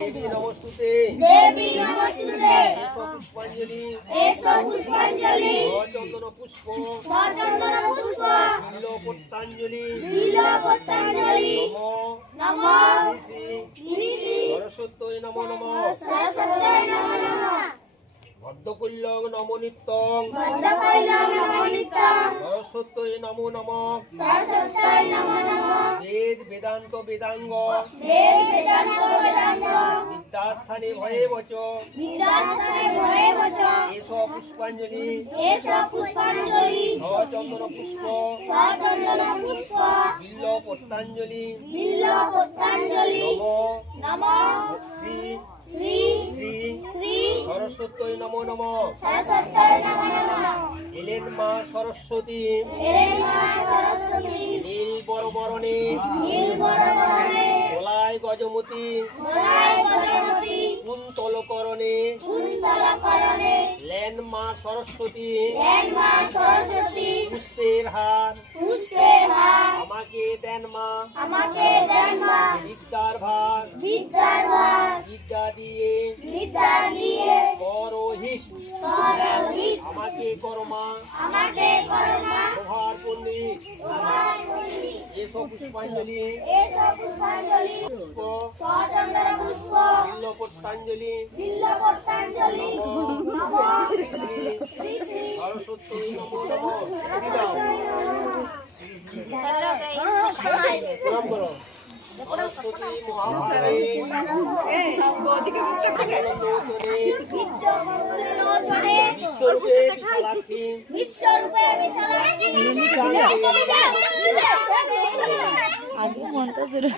देवी नमस्तुते एषो पुष्पाञ्जलि चंदन पुष्प बिल्वपत्राञ्जलि नमो श्री सरस्वत्यै नमो नमः भद्रकल्यं नमो नित्यं सरस्वत्यै नमो नमः वेद वेदांत वेदांग विद्यास्थाने भये वच एषो पुष्पाञ्जलि चंदन पुष्प बिल्वपत्राञ्जलि नमो श्री सरस्वत्यै नमो नमः एलेन मा सरस्वती नील बरबरणे गलाय गजमती कुन्तलकरणे लेन मा सरस्वती पुष्पेर हार আমাকে দেন মা বিদ্যার ভার বিদ্যা দিয়ে পরহিত আমাকে করমা প্রভার পণ্ডিত এসব পুষ্পাঞ্জলি পুষ্প বিল্বপত্রাঞ্জলি সরস্বতী নমো নমঃ सरस्वती विश्वरूपे विशालाक्षी आगे मन तो जरूर